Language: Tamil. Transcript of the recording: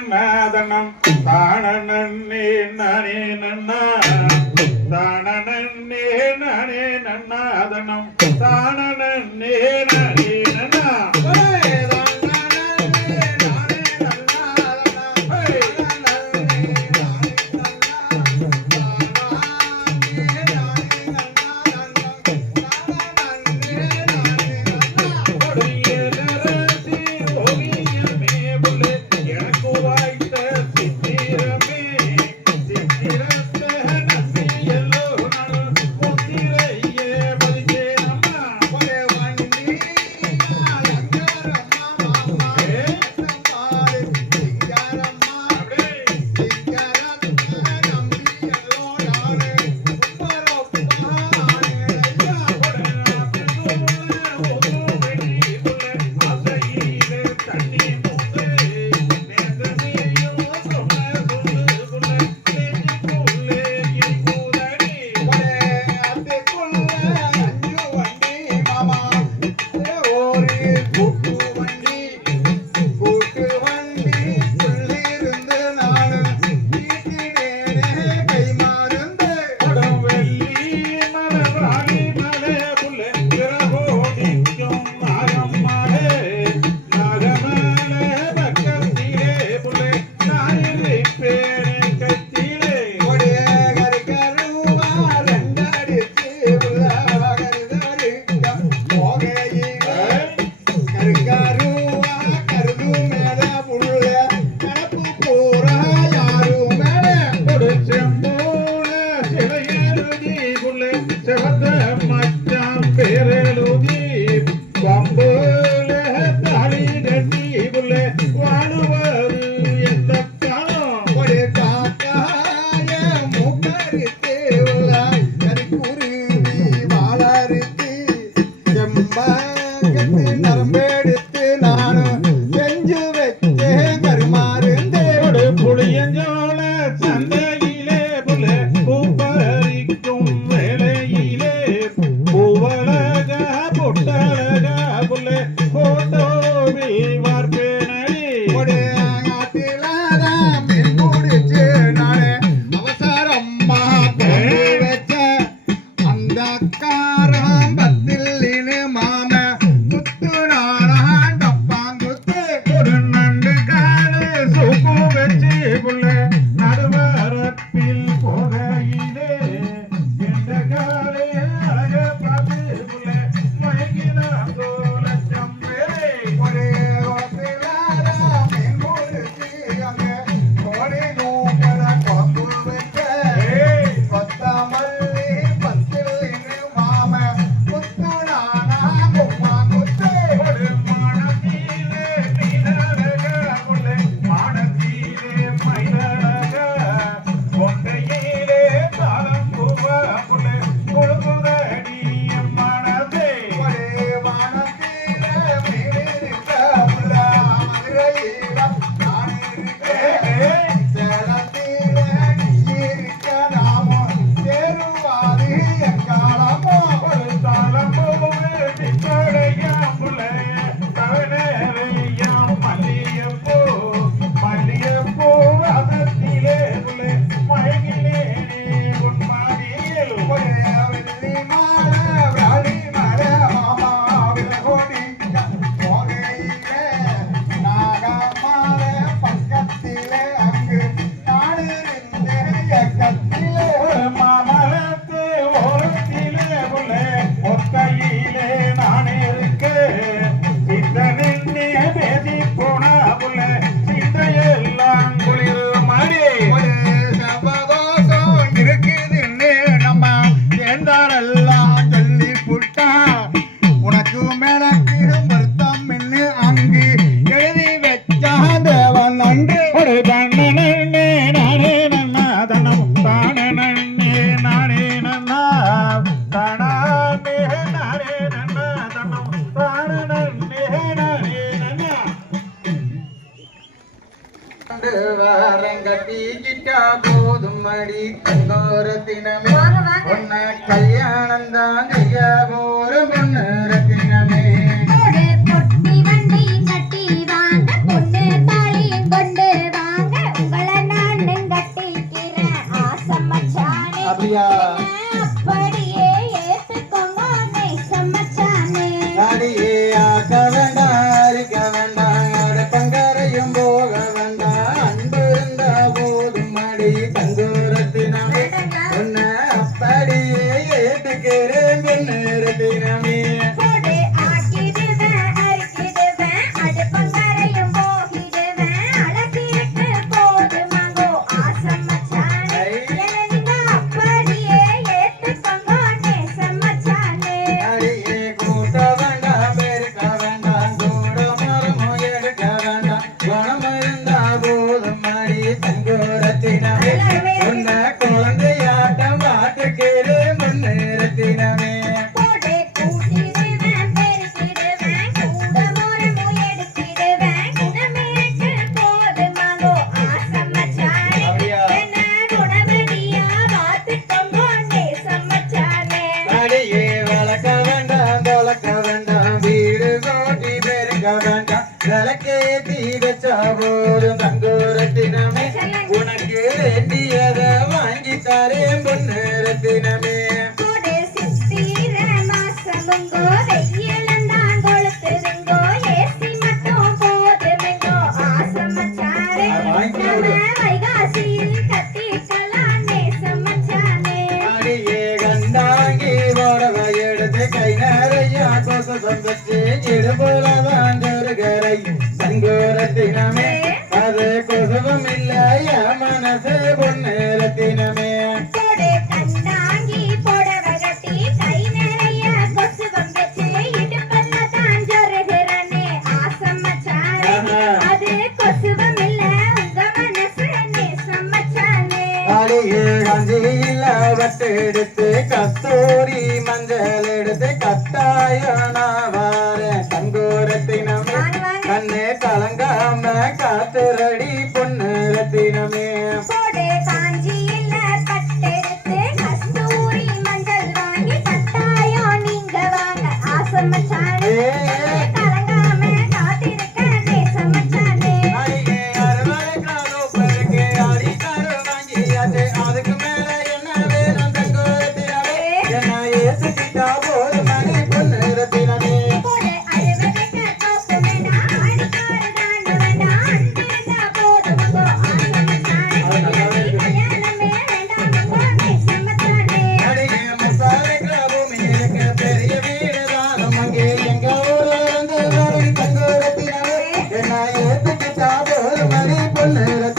நன்னாதனம் தானே நானே நன்னா தானே நானே நன்னாதனம் தானே நானே நன்னா போதும் அடி கண்ணோரத்தினமே பொண்ண கல்யாணம் தான் செய்ய போற பொண்ணு ரத்தினமே பொட்டி வண்டி கட்டி வாங்க பொண்ணு தாலியும் கொண்டு வா உனக்கு ஏத்தி வச்சா போதும் தங்கோரத்தினமே உனக்கு வேண்டியதை வாங்கி தரேன் பொண்ணு ரத்தினமே கோடை சித்திர மாசமுங்கோ வெயிலந்தான் கொளுத்துதுங்கோ ஏசி மட்டும் போதுமெங்கோ ஆசமச்சாரே நம்ம வைகாசியில் கத்திக்கலாம் நேசமச்சானே அடியே கண்டாங்கி போடவ எடுத்து கை நிறைய கொசு சொந்தச்சு இடுபோலதான் ஜொருகரை தங்கோரத்தினமே அது கொசுவும் இல்லைய மனசு பொண்ணு ரத்தினமே கோடை கண்டாங்கி போடவ கட்டி கை நிறைய கொசுவம் வச்சு இடுப்பல்ல தான் ஜொருகிறனே ஆசமச்சாரே அது கொசுவம் இல்ல உங்க மனசு நேசமச்சானே அடியே கஞ்சியில வட்டு எடுத்து கஸ்தூரி மஞ்சள் எடுத்து கத்தாயனாவார தங்கோரத்தினமே கண்ணு கலங்காம காத்துரடி பொண்ணு ரத்தினமே கோடை காஞ்சியில பட்டெடுத்து கஸ்தூரி மஞ்சள் வாங்கி கட்டாயம் நீங்க வாங்க ஆசமச்சானே கலங்காம காத்திருக்க நேசமச்சானே அடியே அறுவடை காலோப்பருக்கு அடி கரு வாங்கியாச்சு அதுக்கு மேல என்ன வேணும் தங்கோரத்தினமே என்ன ஏத்துக்கிட்டா போது மணி பொண்ணு ரத்தினமே கோடை அழுவதைக்க தோப்பு வேண்டாம் ஆடிக்காரு தாண்டு வேண்டாம் அன்பிருந்தா போதுமங்கோ ஆசமச்சானே கல்யாணமே வேண்டாமங்கோ நேசமச்சானே அடியே முப்பாலைக்கிற பூமி இருக்கு பெரிய வீடு தானம் அங்கே எங்க ஊர்ல இருந்து வரும் தங்கோரத்தினமே என்ன ஏத்துக்கிட்டா போது மணி பொண்ணு ரத்தினமே